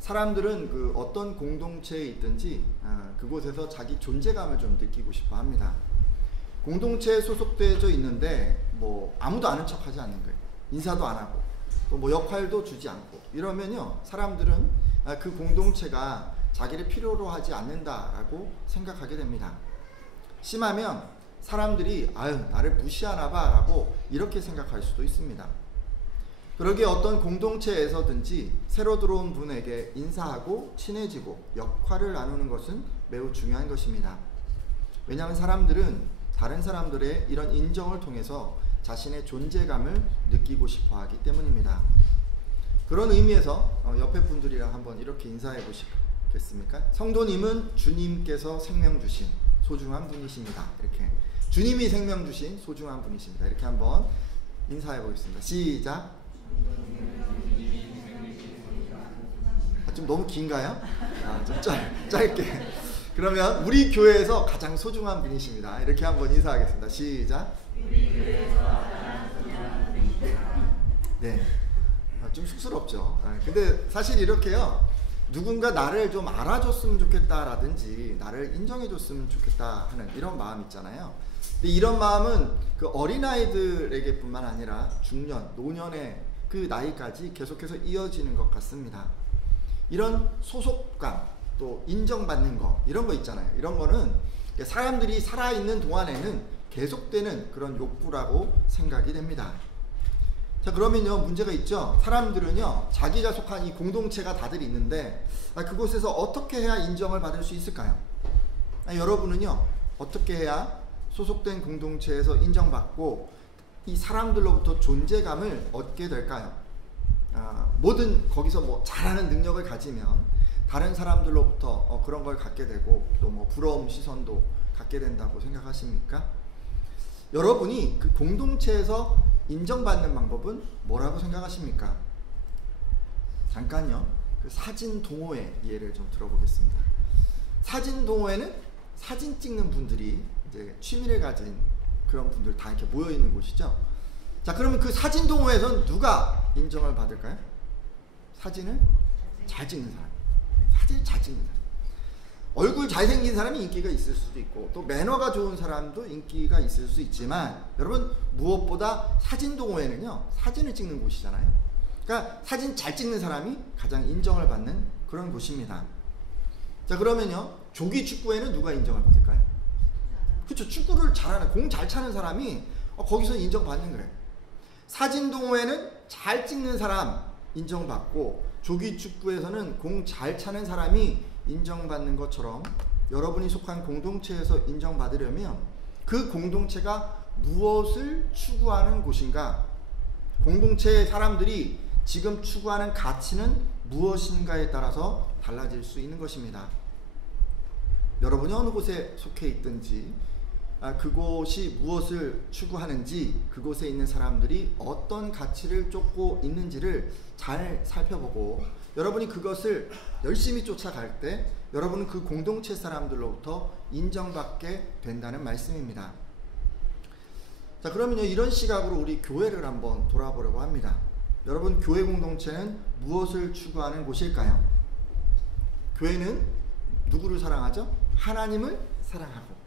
사람들은 어떤 공동체에 있든지 그곳에서 자기 존재감을 좀 느끼고 싶어 합니다. 공동체에 소속되어 있는데 뭐 아무도 아는 척 하지 않는 거예요. 인사도 안 하고 또 뭐 역할도 주지 않고 이러면요, 사람들은 그 공동체가 자기를 필요로 하지 않는다라고 생각하게 됩니다. 심하면 사람들이 나를 무시하나 봐 라고 이렇게 생각할 수도 있습니다. 그러기에 어떤 공동체에서든지 새로 들어온 분에게 인사하고 친해지고 역할을 나누는 것은 매우 중요한 것입니다. 왜냐하면 사람들은 다른 사람들의 이런 인정을 통해서 자신의 존재감을 느끼고 싶어 하기 때문입니다. 그런 의미에서 옆에 분들이랑 한번 이렇게 인사해 보시겠습니까? 성도님은 주님께서 생명 주신 소중한 분이십니다. 이렇게 주님이 생명 주신 소중한 분이십니다. 이렇게 한번 인사해 보겠습니다. 시작. 좀 너무 긴가요? 좀 짧게. 그러면 우리 교회에서 가장 소중한 분이십니다. 이렇게 한번 인사하겠습니다. 시작. 네, 좀 쑥스럽죠. 근데 사실 이렇게요, 누군가 나를 좀 알아줬으면 좋겠다라든지 나를 인정해줬으면 좋겠다 하는 이런 마음 있잖아요. 근데 이런 마음은 그 어린아이들에게 뿐만 아니라 중년, 노년의 그 나이까지 계속해서 이어지는 것 같습니다. 이런 소속감, 또 인정받는 거, 이런 거 있잖아요. 이런 거는 사람들이 살아있는 동안에는 계속되는 그런 욕구라고 생각이 됩니다. 자, 그러면요, 문제가 있죠. 사람들은요, 자기가 속한 이 공동체가 다들 있는데 그곳에서 어떻게 해야 인정을 받을 수 있을까요? 여러분은요, 어떻게 해야 소속된 공동체에서 인정받고 이 사람들로부터 존재감을 얻게 될까요? 뭐든 거기서 뭐 잘하는 능력을 가지면 다른 사람들로부터 그런 걸 갖게 되고 또 뭐 부러움 시선도 갖게 된다고 생각하십니까? 여러분이 그 공동체에서 인정받는 방법은 뭐라고 생각하십니까? 잠깐요, 그 사진 동호회 예를 좀 들어보겠습니다. 사진 동호회는 사진 찍는 분들이 이제 취미를 가진 그런 분들 다 이렇게 모여 있는 곳이죠. 자, 그러면 그 사진 동호회에서는 누가 인정을 받을까요? 사진을 잘 찍는 사람. 사진을 잘 찍는 사람. 얼굴 잘생긴 사람이 인기가 있을 수도 있고 또 매너가 좋은 사람도 인기가 있을 수 있지만, 여러분 무엇보다 사진 동호회는요, 사진을 찍는 곳이잖아요. 그러니까 사진 잘 찍는 사람이 가장 인정을 받는 그런 곳입니다. 자, 그러면요, 조기 축구에는 누가 인정을 받을까요? 그렇죠. 축구를 잘하는, 공 잘 차는 사람이 거기서 인정받는 거예요. 사진 동호회는 잘 찍는 사람 인정받고 조기 축구에서는 공 잘 차는 사람이 인정받는 것처럼 여러분이 속한 공동체에서 인정받으려면 그 공동체가 무엇을 추구하는 곳인가, 공동체의 사람들이 지금 추구하는 가치는 무엇인가에 따라서 달라질 수 있는 것입니다. 여러분이 어느 곳에 속해 있든지 그곳이 무엇을 추구하는지, 그곳에 있는 사람들이 어떤 가치를 쫓고 있는지를 잘 살펴보고 여러분이 그것을 열심히 쫓아갈 때 여러분은 그 공동체 사람들로부터 인정받게 된다는 말씀입니다. 자, 그러면요, 이런 시각으로 우리 교회를 한번 돌아보려고 합니다. 여러분, 교회 공동체는 무엇을 추구하는 곳일까요? 교회는 누구를 사랑하죠? 하나님을 사랑하고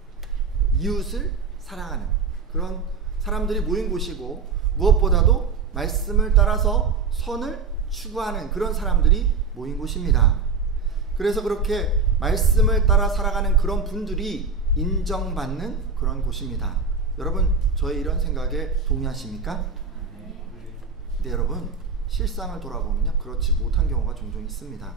이웃을 사랑하는 그런 사람들이 모인 곳이고, 무엇보다도 말씀을 따라서 선을 추구하는 그런 사람들이 모인 곳입니다. 그래서 그렇게 말씀을 따라 살아가는 그런 분들이 인정받는 그런 곳입니다. 여러분, 저의 이런 생각에 동의하십니까? 근데 여러분, 실상을 돌아보면요, 그렇지 못한 경우가 종종 있습니다.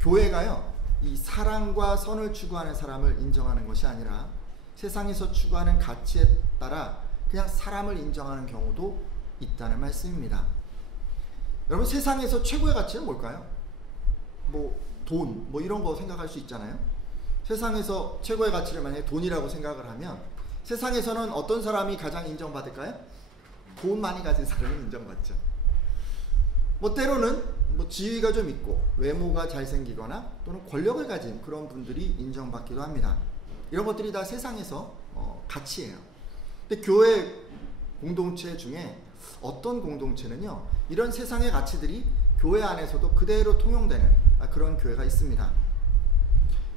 교회가요, 이 사랑과 선을 추구하는 사람을 인정하는 것이 아니라 세상에서 추구하는 가치에 따라 그냥 사람을 인정하는 경우도 있다는 말씀입니다. 여러분, 세상에서 최고의 가치는 뭘까요? 뭐 돈, 뭐 이런 거 생각할 수 있잖아요. 세상에서 최고의 가치를 만약에 돈이라고 생각을 하면 세상에서는 어떤 사람이 가장 인정받을까요? 돈 많이 가진 사람이 인정받죠. 뭐 때로는 뭐 지위가 좀 있고 외모가 잘생기거나 또는 권력을 가진 그런 분들이 인정받기도 합니다. 이런 것들이 다 세상에서 가치예요. 근데 교회 공동체 중에 어떤 공동체는요, 이런 세상의 가치들이 교회 안에서도 그대로 통용되는 그런 교회가 있습니다.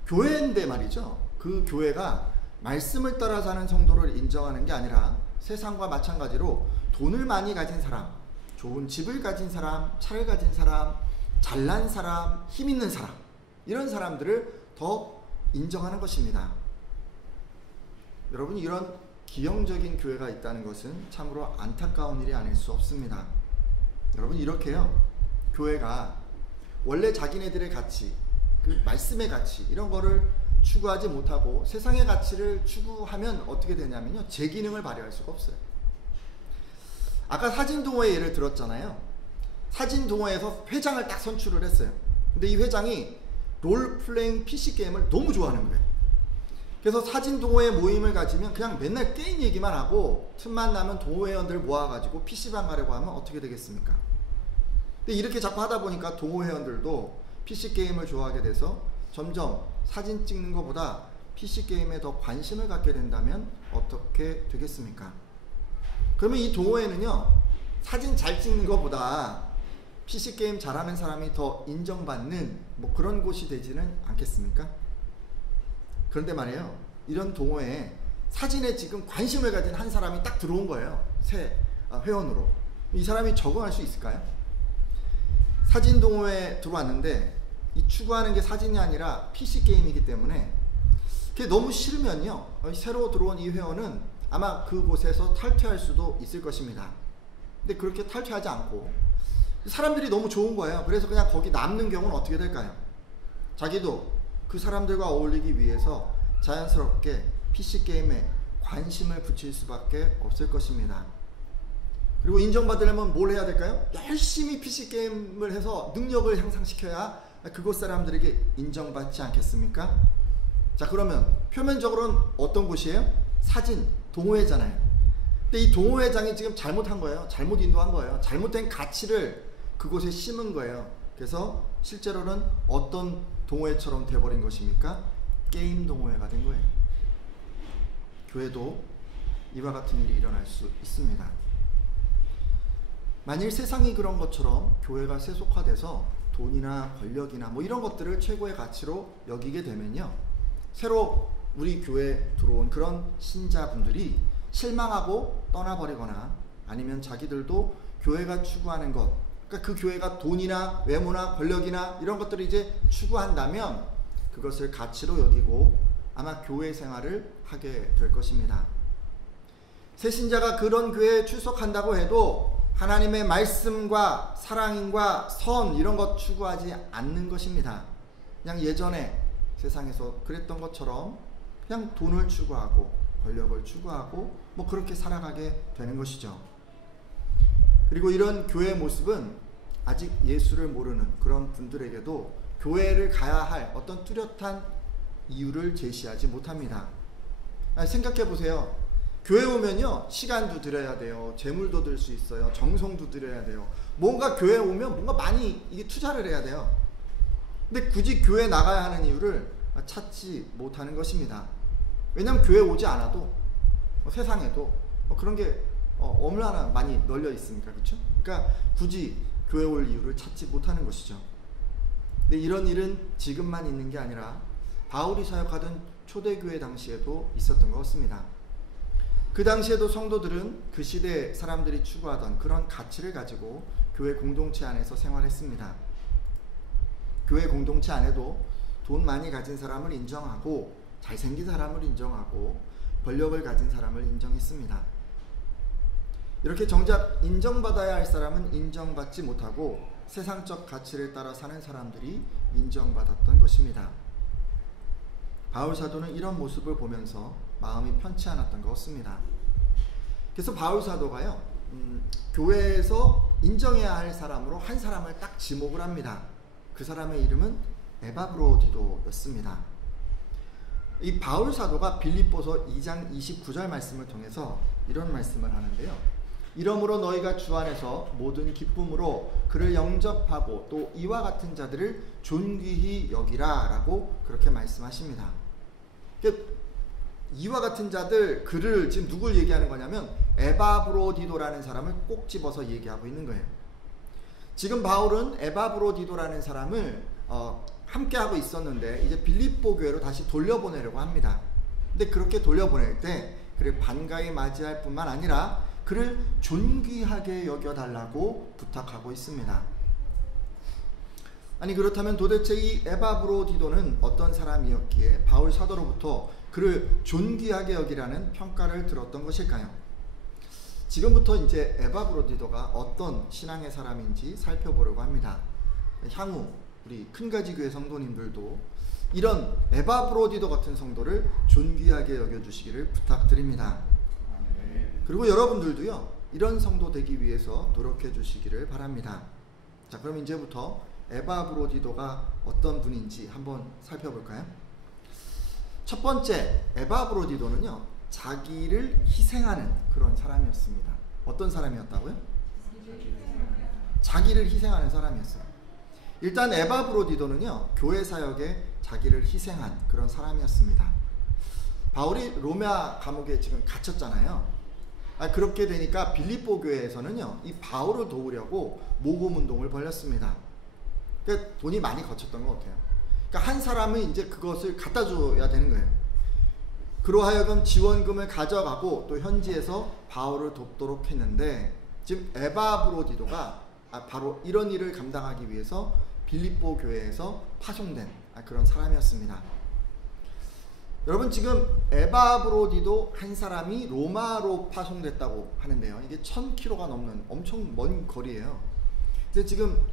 교회인데 말이죠. 그 교회가 말씀을 따라 사는 성도를 인정하는 게 아니라 세상과 마찬가지로 돈을 많이 가진 사람, 좋은 집을 가진 사람, 차를 가진 사람, 잘난 사람, 힘 있는 사람, 이런 사람들을 더 인정하는 것입니다. 여러분, 이런 기형적인 교회가 있다는 것은 참으로 안타까운 일이 아닐 수 없습니다. 여러분, 이렇게요, 교회가 원래 자기네들의 가치, 그 말씀의 가치, 이런 거를 추구하지 못하고 세상의 가치를 추구하면 어떻게 되냐면요, 제 기능을 발휘할 수가 없어요. 아까 사진동호회 예를 들었잖아요. 사진동호회에서 회장을 딱 선출을 했어요. 근데 이 회장이 롤플레잉 PC게임을 너무 좋아하는 거예요. 그래서 사진동호회 모임을 가지면 그냥 맨날 게임 얘기만 하고 틈만 나면 동호회원들 모아가지고 PC방 가려고 하면 어떻게 되겠습니까? 근데 이렇게 자꾸 하다 보니까 동호회원들도 PC게임을 좋아하게 돼서 점점 사진 찍는 것보다 PC게임에 더 관심을 갖게 된다면 어떻게 되겠습니까? 그러면 이 동호회는요, 사진 잘 찍는 것보다 PC게임 잘하는 사람이 더 인정받는 뭐 그런 곳이 되지는 않겠습니까? 그런데 말이에요, 이런 동호회에 사진에 지금 관심을 가진 한 사람이 딱 들어온 거예요. 새 회원으로. 이 사람이 적응할 수 있을까요? 사진 동호회에 들어왔는데 이 추구하는 게 사진이 아니라 PC게임이기 때문에 그게 너무 싫으면요, 새로 들어온 이 회원은 아마 그곳에서 탈퇴할 수도 있을 것입니다. 근데 그렇게 탈퇴하지 않고 사람들이 너무 좋은 거예요. 그래서 그냥 거기 남는 경우는 어떻게 될까요? 자기도 그 사람들과 어울리기 위해서 자연스럽게 PC게임에 관심을 붙일 수밖에 없을 것입니다. 그리고 인정받으려면 뭘 해야 될까요? 열심히 PC게임을 해서 능력을 향상시켜야 그곳 사람들에게 인정받지 않겠습니까? 자, 그러면 표면적으로는 어떤 곳이에요? 사진 동호회잖아요. 근데 이 동호회장이 지금 잘못한 거예요. 잘못 인도한 거예요. 잘못된 가치를 그곳에 심은 거예요. 그래서 실제로는 어떤 동호회처럼 돼버린 것입니까? 게임 동호회가 된 거예요. 교회도 이와 같은 일이 일어날 수 있습니다. 만일 세상이 그런 것처럼 교회가 세속화돼서 돈이나 권력이나 뭐 이런 것들을 최고의 가치로 여기게 되면요, 새로 우리 교회에 들어온 그런 신자분들이 실망하고 떠나버리거나 아니면 자기들도 교회가 추구하는 것, 그러니까 그 교회가 돈이나 외모나 권력이나 이런 것들을 이제 추구한다면 그것을 가치로 여기고 아마 교회 생활을 하게 될 것입니다. 새 신자가 그런 교회에 출석한다고 해도 하나님의 말씀과 사랑과 선 이런 것 추구하지 않는 것입니다. 그냥 예전에 세상에서 그랬던 것처럼 그냥 돈을 추구하고 권력을 추구하고 뭐 그렇게 살아가게 되는 것이죠. 그리고 이런 교회의 모습은 아직 예수를 모르는 그런 분들에게도 교회를 가야 할 어떤 뚜렷한 이유를 제시하지 못합니다. 생각해 보세요. 교회 오면요, 시간도 들여야 돼요. 재물도 들 수 있어요. 정성도 들여야 돼요. 뭔가 교회 오면 뭔가 많이 이게 투자를 해야 돼요. 근데 굳이 교회 나가야 하는 이유를 찾지 못하는 것입니다. 왜냐하면 교회 오지 않아도 세상에도 그런 게 얼마나 많이 널려 있습니까? 그렇죠? 그러니까 굳이 교회 올 이유를 찾지 못하는 것이죠. 근데 이런 일은 지금만 있는 게 아니라 바울이 사역하던 초대교회 당시에도 있었던 것 같습니다. 그 당시에도 성도들은 그 시대에 사람들이 추구하던 그런 가치를 가지고 교회 공동체 안에서 생활했습니다. 교회 공동체 안에도 돈 많이 가진 사람을 인정하고 잘생긴 사람을 인정하고 권력을 가진 사람을 인정했습니다. 이렇게 정작 인정받아야 할 사람은 인정받지 못하고 세상적 가치를 따라 사는 사람들이 인정받았던 것입니다. 바울 사도는 이런 모습을 보면서 마음이 편치 않았던 것 같습니다. 그래서 바울 사도가요, 교회에서 인정해야 할 사람으로 한 사람을 딱 지목을 합니다. 그 사람의 이름은 에바브로디도였습니다. 이 바울 사도가 빌립보서 2장 29절 말씀을 통해서 이런 말씀을 하는데요. 이러므로 너희가 주 안에서 모든 기쁨으로 그를 영접하고 또 이와 같은 자들을 존귀히 여기라 라고 그렇게 말씀하십니다. 이와 같은 자들, 그를 지금 누굴 얘기하는 거냐면 에바브로디도라는 사람을 꼭 집어서 얘기하고 있는 거예요. 지금 바울은 에바브로디도라는 사람을 함께 하고 있었는데 이제 빌립보 교회로 다시 돌려보내려고 합니다. 근데 그렇게 돌려보낼 때 그를 반가이 맞이할 뿐만 아니라 그를 존귀하게 여겨달라고 부탁하고 있습니다. 아니 그렇다면 도대체 이 에바브로디도는 어떤 사람이었기에 바울 사도로부터 그를 존귀하게 여기라는 평가를 들었던 것일까요? 지금부터 이제 에바브로디도가 어떤 신앙의 사람인지 살펴보려고 합니다. 향후 우리 큰가지 교회 성도님들도 이런 에바브로디도 같은 성도를 존귀하게 여겨주시기를 부탁드립니다. 그리고 여러분들도요, 이런 성도 되기 위해서 노력해 주시기를 바랍니다. 자, 그럼 이제부터 에바브로디도가 어떤 분인지 한번 살펴볼까요? 첫 번째, 에바브로디도는요, 자기를 희생하는 그런 사람이었습니다. 어떤 사람이었다고요? 자기를 희생하는 사람이었어요. 일단 에바브로디도는요, 교회 사역에 자기를 희생한 그런 사람이었습니다. 바울이 로마 감옥에 지금 갇혔잖아요. 그렇게 되니까 빌립보 교회에서는요, 이 바울을 도우려고 모금 운동을 벌였습니다. 그러니까 돈이 많이 거쳤던 것 같아요. 그러니까 한 사람은 이제 그것을 갖다 줘야 되는 거예요. 그로하여금 지원금을 가져가고 또 현지에서 바울을 돕도록 했는데, 지금 에바브로디도가 바로 이런 일을 감당하기 위해서 빌립보 교회에서 파송된 그런 사람이었습니다. 여러분, 지금 에바브로디도 한 사람이 로마로 파송됐다고 하는데요, 이게 1000km가 넘는 엄청 먼 거리예요. 근데 지금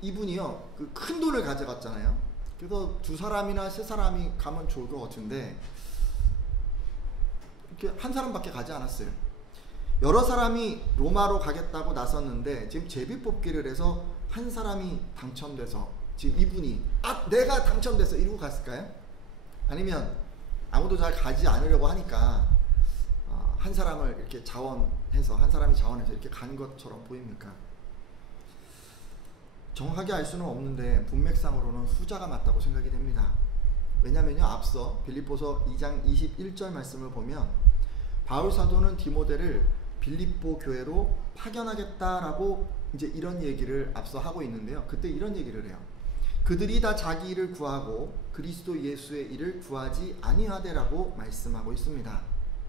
이분이요, 그 큰 돈을 가져갔잖아요. 그래서 2사람이나 3사람이 가면 좋을 것 같은데 이렇게 한 사람밖에 가지 않았어요. 여러 사람이 로마로 가겠다고 나섰는데 지금 제비뽑기를 해서 한 사람이 당첨돼서 지금 이분이 내가 당첨돼서 이러고 갔을까요? 아니면 아무도 잘 가지 않으려고 하니까 한 사람을 이렇게 자원해서, 한 사람이 자원해서 이렇게 간 것처럼 보입니까? 정확하게 알 수는 없는데 문맥상으로는 후자가 맞다고 생각이 됩니다. 왜냐면요, 앞서 빌립보서 2장 21절 말씀을 보면 바울 사도는 디모데를 빌립보 교회로 파견하겠다라고 이제 이런 얘기를 앞서 하고 있는데요, 그때 이런 얘기를 해요. 그들이 다 자기 일을 구하고 그리스도 예수의 일을 구하지 아니하되라고 말씀하고 있습니다.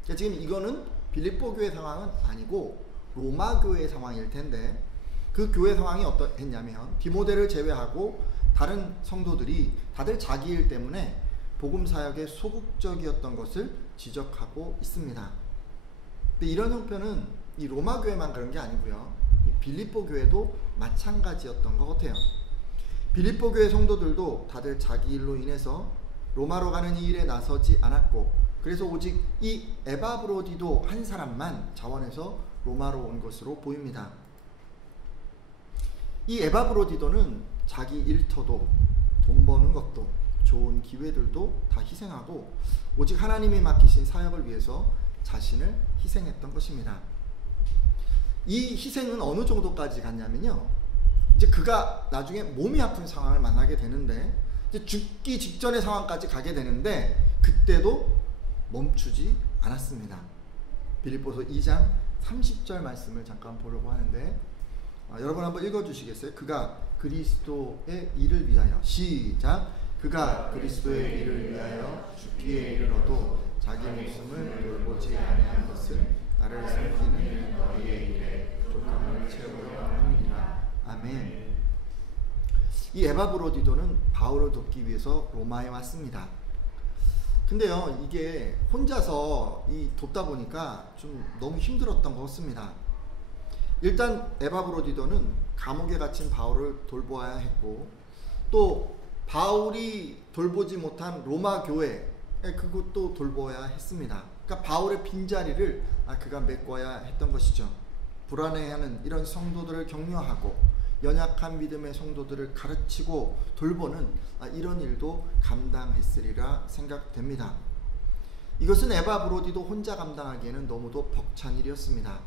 그러니까 지금 이거는 빌립보 교회 상황은 아니고 로마 교회 상황일 텐데, 그 교회 상황이 어떠했냐면 디모데를 제외하고 다른 성도들이 다들 자기 일 때문에 복음 사역에 소극적이었던 것을 지적하고 있습니다. 근데 이런 형편은 이 로마 교회만 그런 게 아니고요, 이 빌립보 교회도 마찬가지였던 것 같아요. 빌립보 교회 성도들도 다들 자기 일로 인해서 로마로 가는 이 일에 나서지 않았고, 그래서 오직 이 에바브로디도 한 사람만 자원해서 로마로 온 것으로 보입니다. 이 에바브로디도는 자기 일터도, 돈 버는 것도, 좋은 기회들도 다 희생하고 오직 하나님이 맡기신 사역을 위해서 자신을 희생했던 것입니다. 이 희생은 어느 정도까지 갔냐면요, 이제 그가 나중에 몸이 아픈 상황을 만나게 되는데, 이제 죽기 직전의 상황까지 가게 되는데 그때도 멈추지 않았습니다. 빌립보서 2장 30절 말씀을 잠깐 보려고 하는데, 여러분 한번 읽어주시겠어요? 그가 그리스도의 일을 위하여, 시작. 그가 그리스도의 일을 위하여 죽기에 이르러도 자기 목숨을 돌보지 아니한 것은 나를 섬기는 너희의 일에 부족함을 채우려 함이니라. 아멘. 이 에바브로디도는 바울을 돕기 위해서 로마에 왔습니다. 근데요, 이게 혼자서 돕다 보니까 좀 너무 힘들었던 것 같습니다. 일단 에바브로디도는 감옥에 갇힌 바울을 돌보아야 했고, 또 바울이 돌보지 못한 로마 교회, 그것도 돌보아야 했습니다. 그러니까 바울의 빈자리를 그가 메꿔야 했던 것이죠. 불안해하는 이런 성도들을 격려하고 연약한 믿음의 성도들을 가르치고 돌보는 이런 일도 감당했으리라 생각됩니다. 이것은 에바브로디도 혼자 감당하기에는 너무도 벅찬 일이었습니다.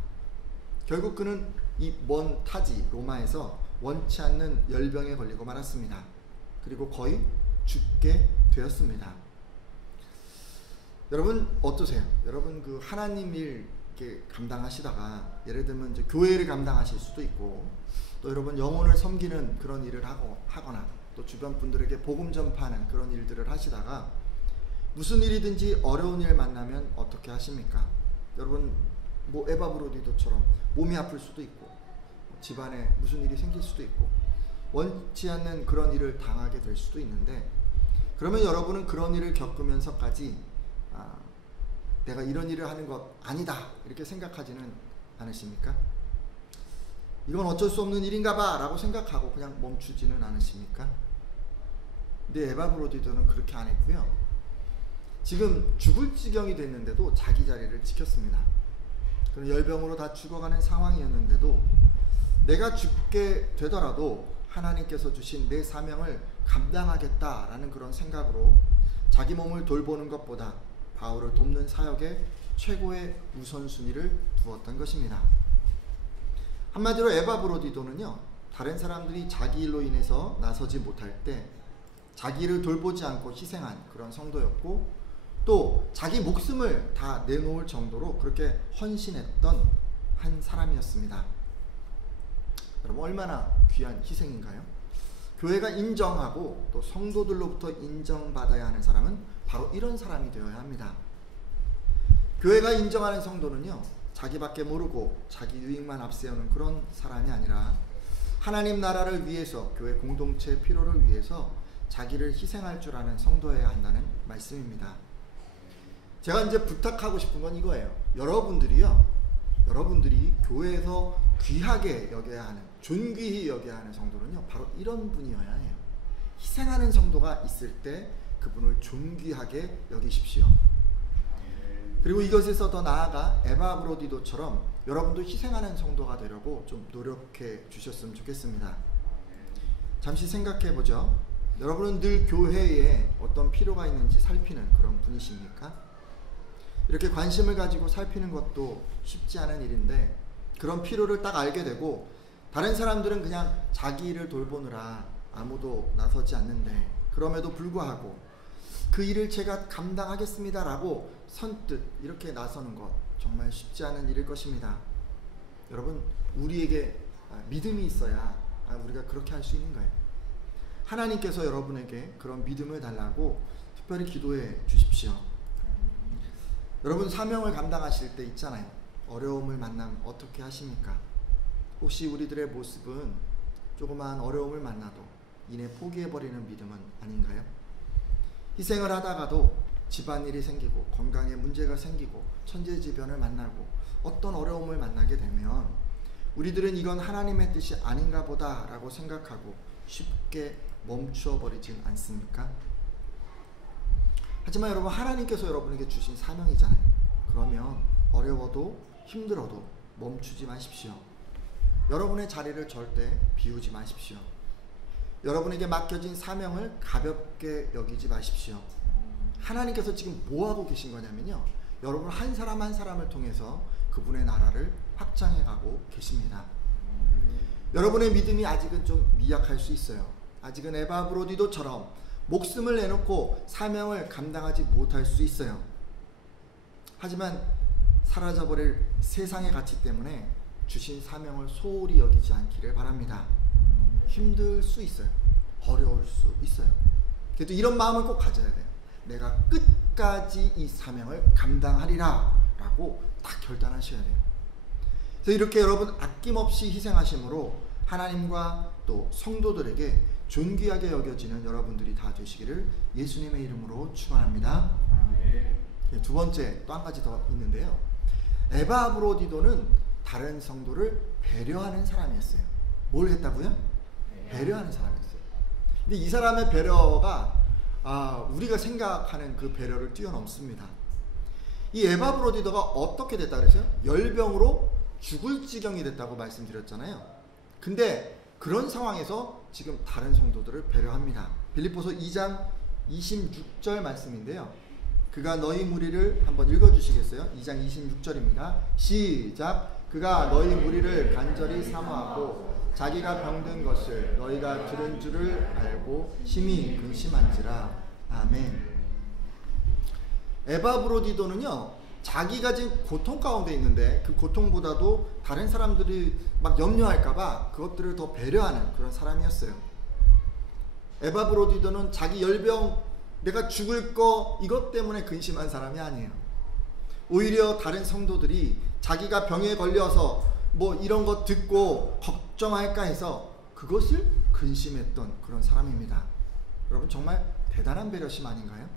결국 그는 이 먼 타지 로마에서 원치 않는 열병에 걸리고 말았습니다. 그리고 거의 죽게 되었습니다. 여러분 어떠세요? 여러분 그 하나님 일 이렇게 감당하시다가 예를 들면 이제 교회를 감당하실 수도 있고 또 여러분 영혼을 섬기는 그런 일을 하거나 또 주변 분들에게 복음 전파하는 그런 일들을 하시다가 무슨 일이든지 어려운 일 만나면 어떻게 하십니까? 여러분 뭐 에바 브로디도처럼 몸이 아플 수도 있고 집안에 무슨 일이 생길 수도 있고 원치 않는 그런 일을 당하게 될 수도 있는데 그러면 여러분은 그런 일을 겪으면서까지 내가 이런 일을 하는 것 아니다 이렇게 생각하지는 않으십니까? 이건 어쩔 수 없는 일인가 봐 라고 생각하고 그냥 멈추지는 않으십니까? 근데 에바 브로디도는 그렇게 안 했고요. 지금 죽을 지경이 됐는데도 자기 자리를 지켰습니다. 그런 열병으로 다 죽어가는 상황이었는데도 내가 죽게 되더라도 하나님께서 주신 내 사명을 감당하겠다라는 그런 생각으로 자기 몸을 돌보는 것보다 바울을 돕는 사역에 최고의 우선순위를 두었던 것입니다. 한마디로 에바 브로디도는요, 다른 사람들이 자기 일로 인해서 나서지 못할 때 자기를 돌보지 않고 희생한 그런 성도였고 또 자기 목숨을 다 내놓을 정도로 그렇게 헌신했던 한 사람이었습니다. 여러분 얼마나 귀한 희생인가요? 교회가 인정하고 또 성도들로부터 인정받아야 하는 사람은 바로 이런 사람이 되어야 합니다. 교회가 인정하는 성도는요, 자기밖에 모르고 자기 유익만 앞세우는 그런 사람이 아니라 하나님 나라를 위해서 교회 공동체의 필요를 위해서 자기를 희생할 줄 아는 성도여야 한다는 말씀입니다. 제가 이제 부탁하고 싶은 건 이거예요. 여러분들이 교회에서 귀하게 여겨야 하는, 존귀히 여겨야 하는 성도는요, 바로 이런 분이어야 해요. 희생하는 성도가 있을 때 그분을 존귀하게 여기십시오. 그리고 이것에서 더 나아가 에바 브로디도처럼 여러분도 희생하는 성도가 되려고 좀 노력해 주셨으면 좋겠습니다. 잠시 생각해 보죠. 여러분은 늘 교회에 어떤 필요가 있는지 살피는 그런 분이십니까? 이렇게 관심을 가지고 살피는 것도 쉽지 않은 일인데 그런 필요를 딱 알게 되고 다른 사람들은 그냥 자기 일을 돌보느라 아무도 나서지 않는데 그럼에도 불구하고 그 일을 제가 감당하겠습니다 라고 선뜻 이렇게 나서는 것 정말 쉽지 않은 일일 것입니다. 여러분 우리에게 믿음이 있어야 우리가 그렇게 할 수 있는 거예요. 하나님께서 여러분에게 그런 믿음을 달라고 특별히 기도해 주십시오. 여러분 사명을 감당하실 때 있잖아요. 어려움을 만나면 어떻게 하십니까? 혹시 우리들의 모습은 조그마한 어려움을 만나도 이내 포기해버리는 믿음은 아닌가요? 희생을 하다가도 집안일이 생기고 건강에 문제가 생기고 천재지변을 만나고 어떤 어려움을 만나게 되면 우리들은 이건 하나님의 뜻이 아닌가 보다 라고 생각하고 쉽게 멈추어 버리진 않습니까? 하지만 여러분 하나님께서 여러분에게 주신 사명이잖아요. 그러면 어려워도 힘들어도 멈추지 마십시오. 여러분의 자리를 절대 비우지 마십시오. 여러분에게 맡겨진 사명을 가볍게 여기지 마십시오. 하나님께서 지금 뭐하고 계신 거냐면요, 여러분 한 사람 한 사람을 통해서 그분의 나라를 확장해 가고 계십니다. 여러분의 믿음이 아직은 좀 미약할 수 있어요. 아직은 에바 브로디도처럼 목숨을 내놓고 사명을 감당하지 못할 수 있어요. 하지만 사라져버릴 세상의 가치 때문에 주신 사명을 소홀히 여기지 않기를 바랍니다. 힘들 수 있어요. 어려울 수 있어요. 그래도 이런 마음을 꼭 가져야 돼요. 내가 끝까지 이 사명을 감당하리라 라고 딱 결단하셔야 돼요. 그래서 이렇게 여러분 아낌없이 희생하심으로 하나님과 또 성도들에게 존귀하게 여겨지는 여러분들이 다 되시기를 예수님의 이름으로 축원합니다. 두 번째 또 한 가지 더 있는데요. 에바 브로디도는 다른 성도를 배려하는 사람이었어요. 뭘 했다고요? 배려하는 사람이었어요. 근데 이 사람의 배려가 우리가 생각하는 그 배려를 뛰어넘습니다. 이 에바 브로디도가 어떻게 됐다 그랬어요? 열병으로 죽을 지경이 됐다고 말씀드렸잖아요. 근데 그런 상황에서 지금 다른 성도들을 배려합니다. 빌립보서 2장 26절 말씀인데요. 그가 너희 무리를 한번 읽어주시겠어요? 2장 26절입니다. 시작. 그가 너희 무리를 간절히 사모하고 자기가 병든 것을 너희가 들은 줄을 알고 심히 근심한지라. 아멘. 에바 브로디도는요, 자기가 지금 고통 가운데 있는데 그 고통보다도 다른 사람들이 막 염려할까봐 그것들을 더 배려하는 그런 사람이었어요. 에바 브로디도는 자기 열병, 내가 죽을 거 이것 때문에 근심한 사람이 아니에요. 오히려 다른 성도들이 자기가 병에 걸려서 뭐 이런 거 듣고 걱정할까 해서 그것을 근심했던 그런 사람입니다. 여러분 정말 대단한 배려심 아닌가요?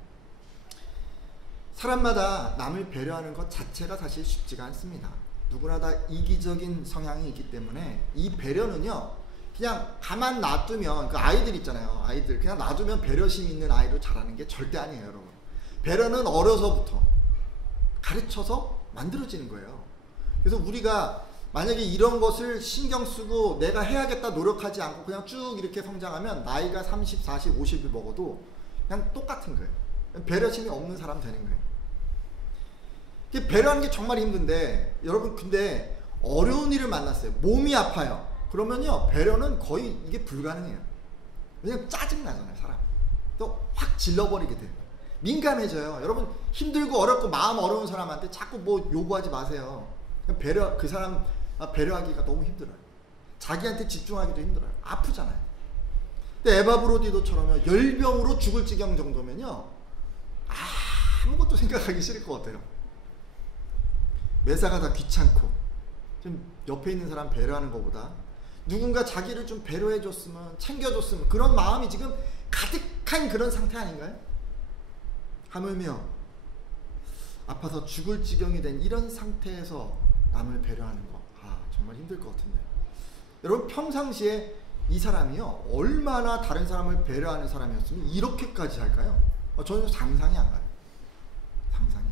사람마다 남을 배려하는 것 자체가 사실 쉽지가 않습니다. 누구나 다 이기적인 성향이 있기 때문에 이 배려는요, 그냥 가만 놔두면, 그 아이들 있잖아요. 아이들 그냥 놔두면 배려심 있는 아이로 자라는 게 절대 아니에요, 여러분. 배려는 어려서부터 가르쳐서 만들어지는 거예요. 그래서 우리가 만약에 이런 것을 신경 쓰고 내가 해야겠다 노력하지 않고 그냥 쭉 이렇게 성장하면 나이가 30, 40, 50을 먹어도 그냥 똑같은 거예요. 배려심이 없는 사람 되는 거예요. 배려하는 게 정말 힘든데, 여러분 근데 어려운 일을 만났어요. 몸이 아파요. 그러면요, 배려는 거의 이게 불가능해요. 왜냐면 짜증나잖아요, 사람. 또 확 질러버리게 돼요. 민감해져요. 여러분 힘들고 어렵고 마음 어려운 사람한테 자꾸 뭐 요구하지 마세요. 그 사람 배려하기가 너무 힘들어요. 자기한테 집중하기도 힘들어요. 아프잖아요. 근데 에바 브로디도처럼요, 열병으로 죽을 지경 정도면요, 아무것도 생각하기 싫을 것 같아요. 매사가 다 귀찮고, 좀 옆에 있는 사람 배려하는 것보다 누군가 자기를 좀 배려해줬으면, 챙겨줬으면, 그런 마음이 지금 가득한 그런 상태 아닌가요? 하물며 아파서 죽을 지경이 된 이런 상태에서 남을 배려하는 거, 정말 힘들 것 같은데. 여러분 평상시에 이 사람이요, 얼마나 다른 사람을 배려하는 사람이었으면 이렇게까지 할까요? 저는 상상이 안 가요. 상상이.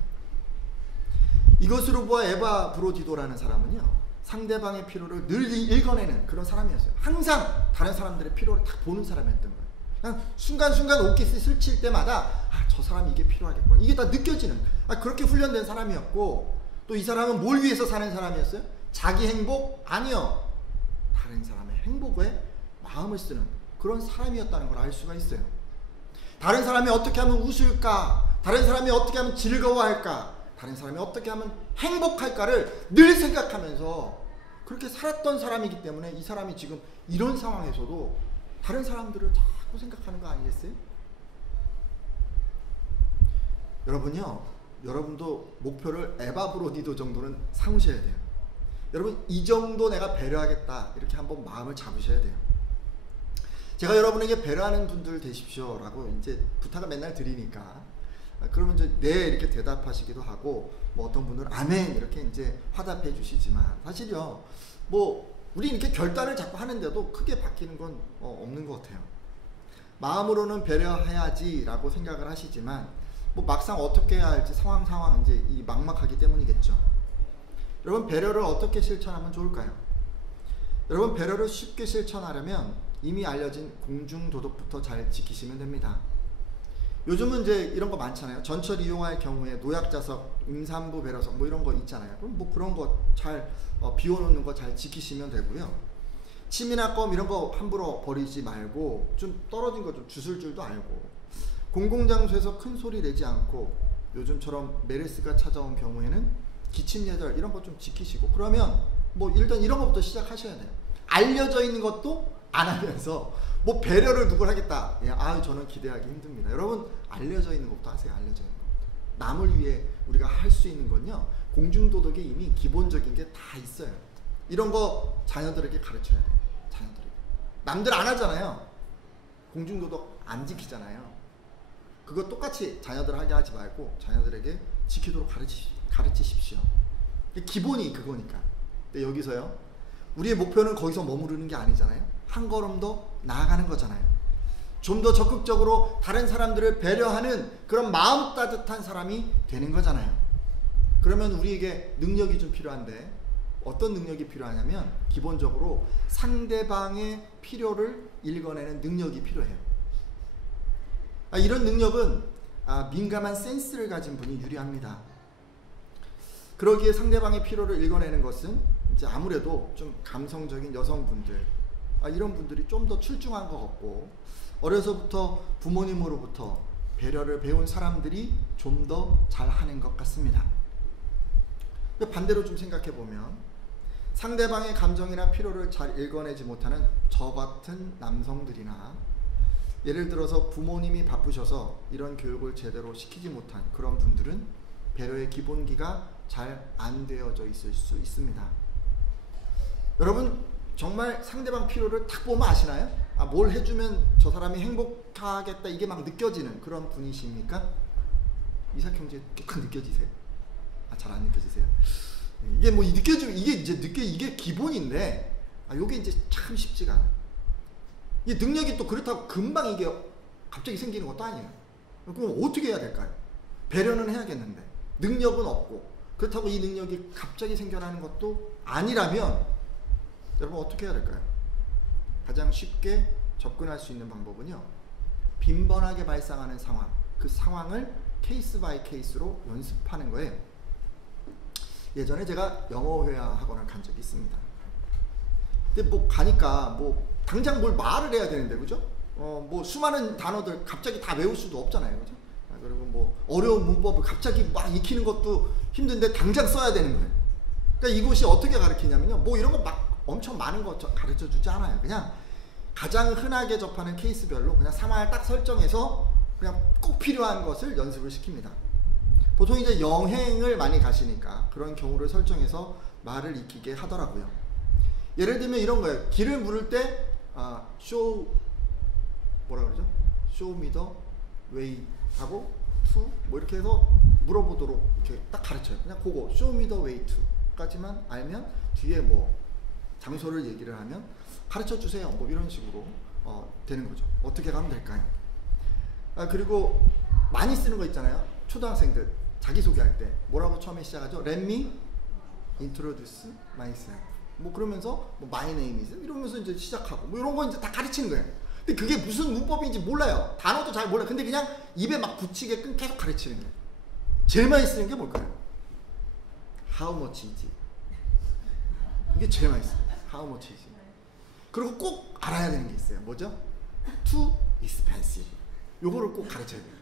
이것으로 보아 에바 브로디도라는 사람은요, 상대방의 필요를 늘 읽어내는 그런 사람이었어요. 항상 다른 사람들의 필요를 딱 보는 사람이었던 거예요. 그냥 순간순간 옷깃을 스칠 때마다 저 사람이 이게 필요하겠구나, 이게 다 느껴지는, 그렇게 훈련된 사람이었고, 또 이 사람은 뭘 위해서 사는 사람이었어요? 자기 행복? 아니요, 다른 사람의 행복에 마음을 쓰는 그런 사람이었다는 걸 알 수가 있어요. 다른 사람이 어떻게 하면 웃을까, 다른 사람이 어떻게 하면 즐거워할까, 다른 사람이 어떻게 하면 행복할까를 늘 생각하면서 그렇게 살았던 사람이기 때문에 이 사람이 지금 이런 상황에서도 다른 사람들을 자꾸 생각하는 거 아니겠어요? 여러분요, 여러분도 목표를 에바 브로디도 정도는 삼으셔야 돼요. 여러분 이 정도 내가 배려하겠다, 이렇게 한번 마음을 잡으셔야 돼요. 제가 여러분에게 배려하는 분들 되십시오 라고 이제 부탁을 맨날 드리니까, 그러면 이제 네 이렇게 대답하시기도 하고, 뭐 어떤 분들은 아멘 이렇게 이제 화답해 주시지만, 사실요, 뭐 우리 이렇게 결단을 자꾸 하는데도 크게 바뀌는 건 없는 것 같아요. 마음으로는 배려해야지 라고 생각을 하시지만, 뭐 막상 어떻게 해야 할지 상황 이제 이 막막하기 때문이겠죠. 여러분 배려를 어떻게 실천하면 좋을까요? 여러분 배려를 쉽게 실천하려면 이미 알려진 공중도덕부터 잘 지키시면 됩니다. 요즘은 이제 이런 거 많잖아요. 전철 이용할 경우에 노약자석, 임산부 배려석 뭐 이런 거 있잖아요. 그럼 뭐 그런 거 잘 비워놓는 거 잘 지키시면 되고요. 침이나 껌 이런 거 함부로 버리지 말고, 좀 떨어진 거 좀 주술 줄도 알고, 공공장소에서 큰 소리 내지 않고, 요즘처럼 메르스가 찾아온 경우에는 기침 예절 이런 거 좀 지키시고, 그러면 뭐 일단 이런 것부터 시작하셔야 돼요. 알려져 있는 것도 안 하면서 뭐 배려를 누굴 하겠다, 저는 기대하기 힘듭니다. 여러분 알려져 있는 것부터 하세요. 알려져 있는 것부터. 남을 위해 우리가 할 수 있는 건요, 공중도덕에 이미 기본적인 게 다 있어요. 이런 거 자녀들에게 가르쳐야 돼요. 자녀들에게. 남들 안 하잖아요. 공중도덕 안 지키잖아요. 그거 똑같이 자녀들 하게 하지 말고 자녀들에게 지키도록 가르치십시오. 기본이 그거니까. 근데 여기서요, 우리의 목표는 거기서 머무르는 게 아니잖아요. 한 걸음 더 나아가는 거잖아요. 좀 더 적극적으로 다른 사람들을 배려하는 그런 마음 따뜻한 사람이 되는 거잖아요. 그러면 우리에게 능력이 좀 필요한데, 어떤 능력이 필요하냐면 기본적으로 상대방의 필요를 읽어내는 능력이 필요해요. 이런 능력은 민감한 센스를 가진 분이 유리합니다. 그러기에 상대방의 필요를 읽어내는 것은 이제 아무래도 좀 감성적인 여성분들, 이런 분들이 좀 더 출중한 것 같고, 어려서부터 부모님으로부터 배려를 배운 사람들이 좀 더 잘하는 것 같습니다. 반대로 좀 생각해 보면 상대방의 감정이나 필요를 잘 읽어내지 못하는 저 같은 남성들이나 예를 들어서 부모님이 바쁘셔서 이런 교육을 제대로 시키지 못한 그런 분들은 배려의 기본기가 잘 안 되어져 있을 수 있습니다. 여러분 정말 상대방 필요를 딱 보면 아시나요? 아, 뭘 해주면 저 사람이 행복하겠다 이게 막 느껴지는 그런 분이십니까? 이삭 형제 딱 느껴지세요? 아, 잘 안 느껴지세요? 이게 뭐 느껴지면 이게 기본인데 요게 이제 참 쉽지가 않아. 이 능력이 또 그렇다고 금방 이게 갑자기 생기는 것도 아니에요. 그럼 어떻게 해야 될까요? 배려는 해야겠는데 능력은 없고 그렇다고 이 능력이 갑자기 생겨나는 것도 아니라면 여러분 어떻게 해야 될까요? 가장 쉽게 접근할 수 있는 방법은요, 빈번하게 발생하는 상황, 그 상황을 케이스 바이 케이스로 연습하는 거예요. 예전에 제가 영어회화 학원을 간 적이 있습니다. 근데 뭐 가니까 뭐 당장 뭘 말을 해야 되는데, 그죠? 뭐 수많은 단어들 갑자기 다 외울 수도 없잖아요, 그죠? 그리고 뭐 어려운 문법을 갑자기 막 익히는 것도 힘든데 당장 써야 되는 거예요. 그러니까 이곳이 어떻게 가르치냐면요, 뭐 이런 거 막 엄청 많은 거 가르쳐 주지 않아요. 그냥 가장 흔하게 접하는 케이스별로 그냥 상황을 딱 설정해서 그냥 꼭 필요한 것을 연습을 시킵니다. 보통 이제 여행을 많이 가시니까 그런 경우를 설정해서 말을 익히게 하더라고요. 예를 들면 이런 거예요. 길을 물을 때 뭐라 그러죠? show me the way 하고 to 뭐 이렇게 해서 물어보도록 이렇게 딱 가르쳐요. 그냥 그거 show me the way to 까지만 알면 뒤에 뭐 장소를 얘기를 하면 가르쳐 주세요. 뭐 이런 식으로 되는 거죠. 어떻게 가면 될까요? 그리고 많이 쓰는 거 있잖아요. 초등학생들 자기소개할 때 뭐라고 처음에 시작하죠? Let me introduce myself. 뭐 그러면서 뭐 my name is 이러면서 이제 시작하고 뭐 이런 거 이제 다 가르치는 거예요. 근데 그게 무슨 문법인지 몰라요. 단어도 잘 몰라요. 근데 그냥 입에 막 붙이게끔 계속 가르치는 거예요. 제일 많이 쓰는 게 뭘까요? How much is it? 이게 제일 많이 써요. How much is it? 그리고 꼭 알아야 되는 게 있어요. 뭐죠? Too expensive. 요거를 꼭 가르쳐야 돼요.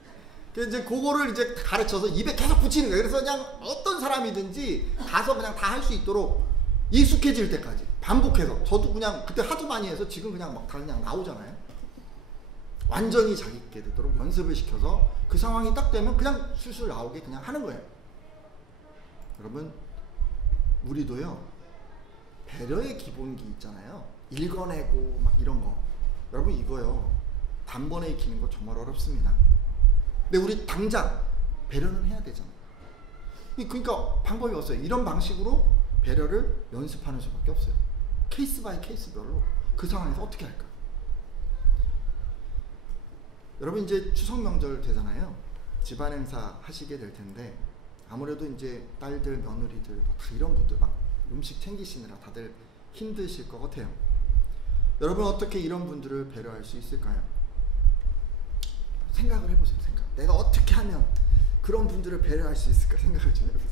그래서 이제 그거를 이제 가르쳐서 입에 계속 붙이는 거예요. 그래서 그냥 어떤 사람이든지 가서 그냥 다 할 수 있도록 익숙해질 때까지 반복해서. 저도 그냥 그때 하도 많이 해서 지금 그냥 막 다 그냥 나오잖아요. 완전히 자기 있게 되도록 연습을 시켜서 그 상황이 딱 되면 그냥 술술 나오게 그냥 하는 거예요. 여러분, 우리도요, 배려의 기본기 있잖아요. 읽어내고 막 이런 거. 여러분 이거요, 단번에 익히는 거 정말 어렵습니다. 근데 우리 당장 배려는 해야 되잖아요. 그러니까 방법이 없어요. 이런 방식으로 배려를 연습하는 수밖에 없어요. 케이스 바이 케이스별로 그 상황에서 어떻게 할까? 여러분 이제 추석 명절 되잖아요. 집안 행사 하시게 될 텐데 아무래도 이제 딸들, 며느리들 다 이런 분들 막 음식 챙기시느라 다들 힘드실 것 같아요. 여러분 어떻게 이런 분들을 배려할 수 있을까요? 생각을 해보세요. 내가 어떻게 하면 그런 분들을 배려할 수 있을까 생각을 좀 해보세요.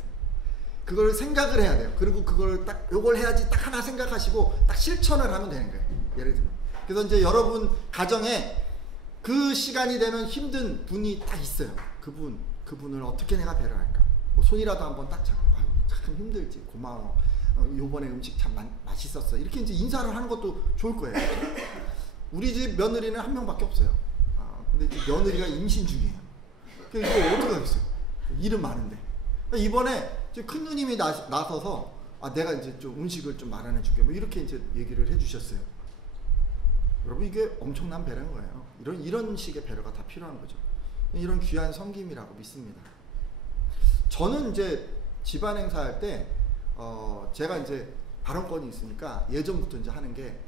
그걸 생각을 해야 돼요. 그리고 그걸 딱 요걸 해야지 딱 하나 생각하시고 딱 실천을 하면 되는 거예요. 예를 들면. 그래서 이제 여러분 가정에 그 시간이 되면 힘든 분이 딱 있어요. 그분을 어떻게 내가 배려할까? 뭐 손이라도 한번 딱 잡고, 아유 참 힘들지, 고마워. 요번에 음식 참 맛있었어. 이렇게 이제 인사를 하는 것도 좋을 거예요. 우리 집 며느리는 한 명밖에 없어요. 근데 이제 며느리가 임신 중이에요. 그러니까 이거 어떻게 하겠어요? 일은 많은데. 이번에 큰 누님이 나서서 내가 이제 좀 음식을 좀 마련해 줄게. 뭐 이렇게 이제 얘기를 해주셨어요. 여러분 이게 엄청난 배려인 거예요. 이런 식의 배려가 다 필요한 거죠. 이런 귀한 섬김이라고 믿습니다. 저는 이제 집안 행사할 때 제가 이제 발언권이 있으니까 예전부터 이제 하는 게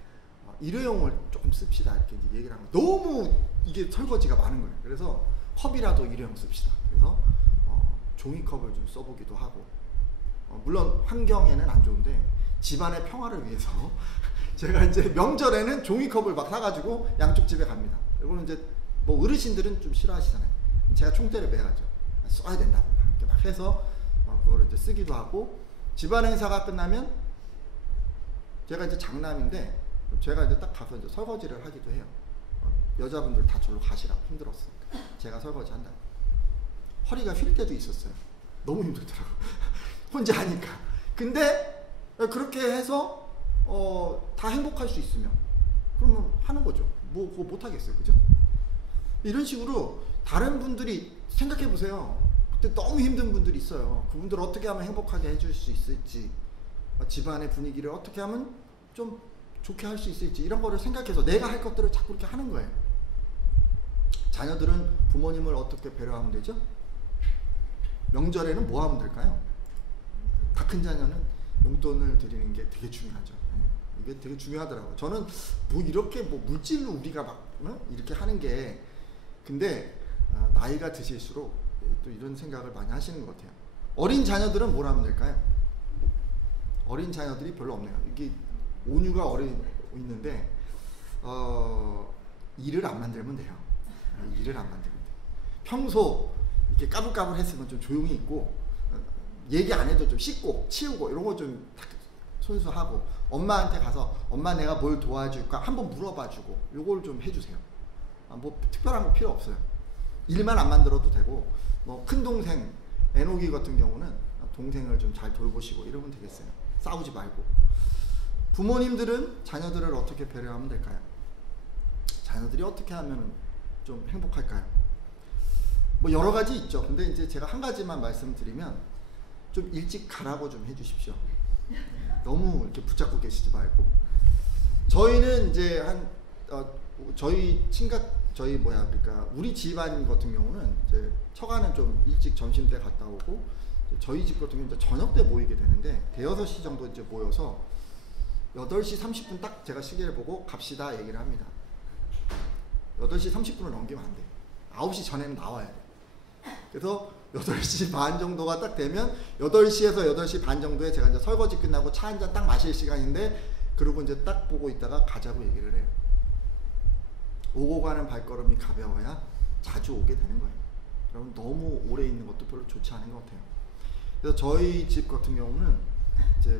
일회용을 조금 씁시다 이렇게 이제 얘기를 하는 거예요. 너무 이게 설거지가 많은 거예요. 그래서 컵이라도 일회용 씁시다. 그래서 종이컵을 좀 써보기도 하고, 물론 환경에는 안 좋은데 집안의 평화를 위해서 제가 이제 명절에는 종이컵을 막 사가지고 양쪽 집에 갑니다. 그리고 이제 뭐 어르신들은 좀 싫어하시잖아요. 제가 총대를 매야죠. 써야 된다고 이렇게 막 해서 그거를 이제 쓰기도 하고, 집안 행사가 끝나면 제가 이제 장남인데 제가 이제 딱 가서 이제 설거지를 하기도 해요. 여자분들 다 절로 가시라고 힘들었으니까 제가 설거지 한다. 허리가 휠 때도 있었어요. 너무 힘들더라고. 혼자 하니까. 근데 그렇게 해서 다 행복할 수 있으면 그러면 하는 거죠. 뭐 그거 못 하겠어요, 그죠? 이런 식으로 다른 분들이 생각해 보세요. 그때 너무 힘든 분들이 있어요. 그분들 어떻게 하면 행복하게 해줄 수 있을지, 집안의 분위기를 어떻게 하면 좀 좋게 할 수 있을지, 이런 거를 생각해서 내가 할 것들을 자꾸 이렇게 하는 거예요. 자녀들은 부모님을 어떻게 배려하면 되죠? 명절에는 뭐 하면 될까요? 다 큰 자녀는 용돈을 드리는 게 되게 중요하죠. 이게 되게 중요하더라고요. 저는 뭐 이렇게 뭐 물질로 우리가 막 이렇게 하는 게, 근데 나이가 드실수록 또 이런 생각을 많이 하시는 것 같아요. 어린 자녀들은 뭘 하면 될까요? 어린 자녀들이 별로 없네요. 이게 온유가 어린 있는데 일을 안 만들면 돼요. 일을 안 만들면 돼요. 평소 이렇게 까불까불 했으면 좀 조용히 있고, 얘기 안 해도 좀 씻고 치우고 이런 거 좀 손수하고, 엄마한테 가서 엄마 내가 뭘 도와줄까 한번 물어봐주고, 요걸 좀 해주세요. 뭐 특별한 거 필요 없어요. 일만 안 만들어도 되고, 뭐 큰 동생 애녹이 같은 경우는 동생을 좀 잘 돌보시고 이러면 되겠어요. 싸우지 말고. 부모님들은 자녀들을 어떻게 배려하면 될까요? 자녀들이 어떻게 하면 좀 행복할까요? 뭐 여러 가지 있죠. 근데 이제 제가 한 가지만 말씀드리면, 좀 일찍 가라고 좀 해주십시오. 너무 이렇게 붙잡고 계시지 말고. 저희는 이제 그러니까 우리 집안 같은 경우는 이제 처가는 좀 일찍 점심 때 갔다 오고, 저희 집 같은 경우는 이제 저녁 때 모이게 되는데, 대여섯 시 정도 이제 모여서 8시 30분 딱 제가 시계를 보고 갑시다 얘기를 합니다. 8시 30분을 넘기면 안 돼. 9시 전에는 나와야 돼. 그래서 8시 반 정도가 딱 되면 8시에서 8시 반 정도에 제가 이제 설거지 끝나고 차 한잔 딱 마실 시간인데, 그러고 이제 딱 보고 있다가 가자고 얘기를 해요. 오고 가는 발걸음이 가벼워야 자주 오게 되는 거예요. 여러분, 너무 오래 있는 것도 별로 좋지 않은 것 같아요. 그래서 저희 집 같은 경우는 이제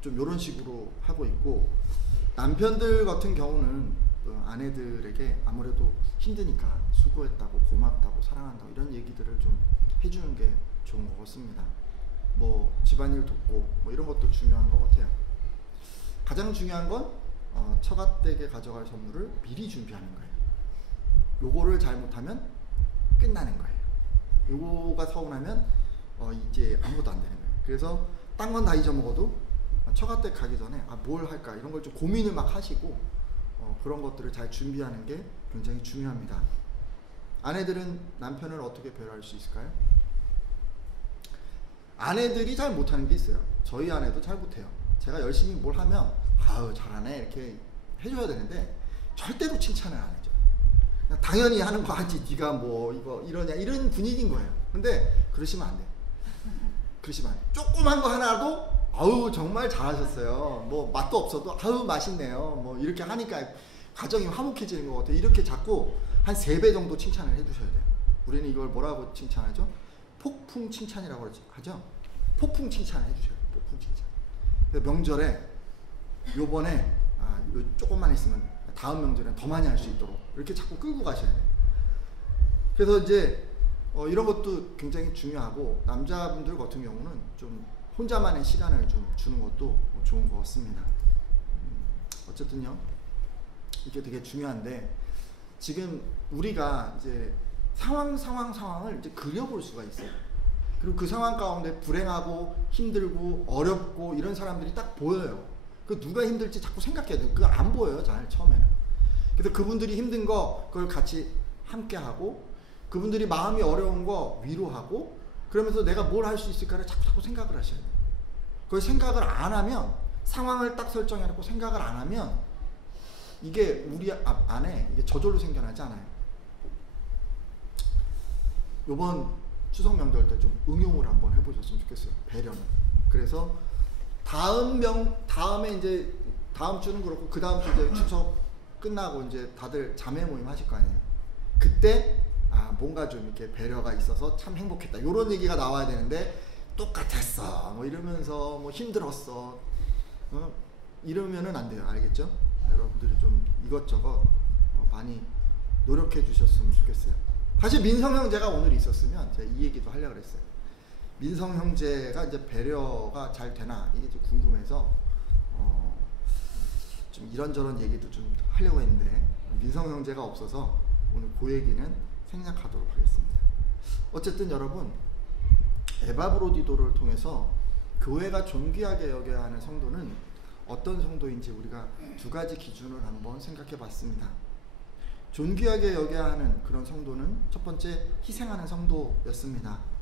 좀 이런 식으로 하고 있고, 남편들 같은 경우는 아내들에게 아무래도 힘드니까 수고했다고, 고맙다고, 사랑한다고 이런 얘기들을 좀 해주는 게 좋은 것 같습니다. 뭐 집안일 돕고 뭐 이런 것도 중요한 것 같아요. 가장 중요한 건 처가댁에 가져갈 선물을 미리 준비하는 거예요. 요거를 잘못하면 끝나는 거예요. 요거가 서운하면 이제 아무것도 안 되는 거예요. 그래서 딴 건 다 잊어먹어도 처가댁 가기 전에 뭘 할까 이런 걸 좀 고민을 막 하시고, 그런 것들을 잘 준비하는 게 굉장히 중요합니다. 아내들은 남편을 어떻게 배려할 수 있을까요? 아내들이 잘 못하는 게 있어요. 저희 아내도 잘 못해요. 제가 열심히 뭘 하면 아유 잘하네 이렇게 해줘야 되는데 절대로 칭찬을 안 해줘요. 그냥 당연히 하는 거 하지, 네가 뭐 이거 이러냐 이런 분위기인 거예요. 근데 그러시면 안 돼. 그러시면 안 돼. 조그만 거 하나도 아우 정말 잘하셨어요. 뭐 맛도 없어도 아우 맛있네요. 뭐 이렇게 하니까 가정이 화목해지는 것 같아요. 이렇게 자꾸 한 3배 정도 칭찬을 해주셔야 돼요. 우리는 이걸 뭐라고 칭찬하죠? 폭풍 칭찬이라고 하죠. 폭풍 칭찬을 해주셔야 돼요. 폭풍 칭찬. 명절에 요번에 요 조금만 있으면 다음 명절엔 더 많이 할 수 있도록 이렇게 자꾸 끌고 가셔야 돼요. 그래서 이제 이런 것도 굉장히 중요하고, 남자분들 같은 경우는 좀 혼자만의 시간을 좀 주는 것도 좋은 것 같습니다. 어쨌든요, 이게 되게 중요한데, 지금 우리가 이제 상황을 이제 그려볼 수가 있어요. 그리고 그 상황 가운데 불행하고 힘들고 어렵고 이런 사람들이 딱 보여요. 그 누가 힘들지 자꾸 생각해야 돼요. 그거 안 보여요, 잘 처음에는. 그래서 그분들이 힘든 거 그걸 같이 함께 하고, 그분들이 마음이 어려운 거 위로하고, 그러면서 내가 뭘 할 수 있을까를 자꾸 생각을 하셔야 돼요. 그걸 생각을 안 하면, 상황을 딱 설정해놓고 생각을 안 하면 이게 우리 안에 이게 저절로 생겨나지 않아요. 요번 추석 명절 때 좀 응용을 한번 해보셨으면 좋겠어요. 배려는. 그래서 다음에 이제 다음 주는 그렇고, 그 다음 주 이제 추석 끝나고 이제 다들 자매 모임 하실 거 아니에요. 그때 뭔가 좀 이렇게 배려가 있어서 참 행복했다 이런 얘기가 나와야 되는데, 똑같았어 뭐 이러면서 뭐 힘들었어 이러면은 안 돼요. 알겠죠? 여러분들이 좀 이것저것 많이 노력해 주셨으면 좋겠어요. 사실 민성 형제가 오늘 있었으면 제가 이 얘기도 하려고 그랬어요. 민성 형제가 이제 배려가 잘 되나 이게 좀 궁금해서 좀 이런저런 얘기도 좀 하려고 했는데 민성 형제가 없어서 오늘 그 얘기는 생략하도록 하겠습니다. 어쨌든 여러분, 에바브로디도를 통해서 교회가 존귀하게 여겨야 하는 성도는 어떤 성도인지 우리가 두 가지 기준을 한번 생각해 봤습니다. 존귀하게 여겨야 하는 그런 성도는 첫 번째, 희생하는 성도였습니다.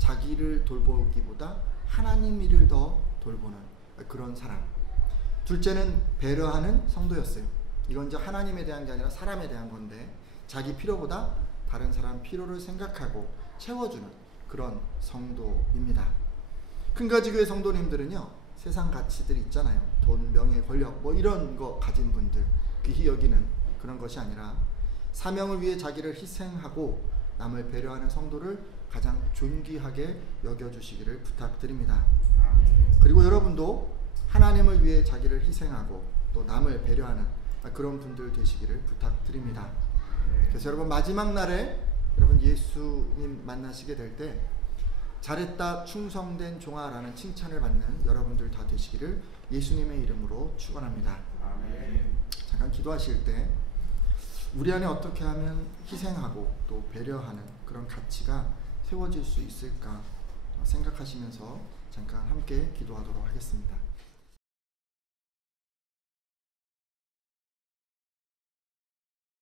자기를 돌보기보다 하나님 일을 더 돌보는 그런 사람. 둘째는 배려하는 성도였어요. 이건 이제 하나님에 대한 게 아니라 사람에 대한 건데, 자기 필요보다 다른 사람 필요를 생각하고 채워주는 그런 성도입니다. 큰가지교회 성도님들은요, 세상 가치들 있잖아요. 돈, 명예, 권력 뭐 이런 거 가진 분들 귀히 여기는 그런 것이 아니라 사명을 위해 자기를 희생하고 남을 배려하는 성도를 가장 존귀하게 여겨주시기를 부탁드립니다. 그리고 여러분도 하나님을 위해 자기를 희생하고 또 남을 배려하는 그런 분들 되시기를 부탁드립니다. 그래서 여러분, 마지막 날에 여러분 예수님 만나시게 될 때 잘했다 충성된 종아라는 칭찬을 받는 여러분들 다 되시기를 예수님의 이름으로 축원합니다. 잠깐 기도하실 때 우리 안에 어떻게 하면 희생하고 또 배려하는 그런 가치가 세워질 수 있을까 생각하시면서 잠깐 함께 기도하도록 하겠습니다.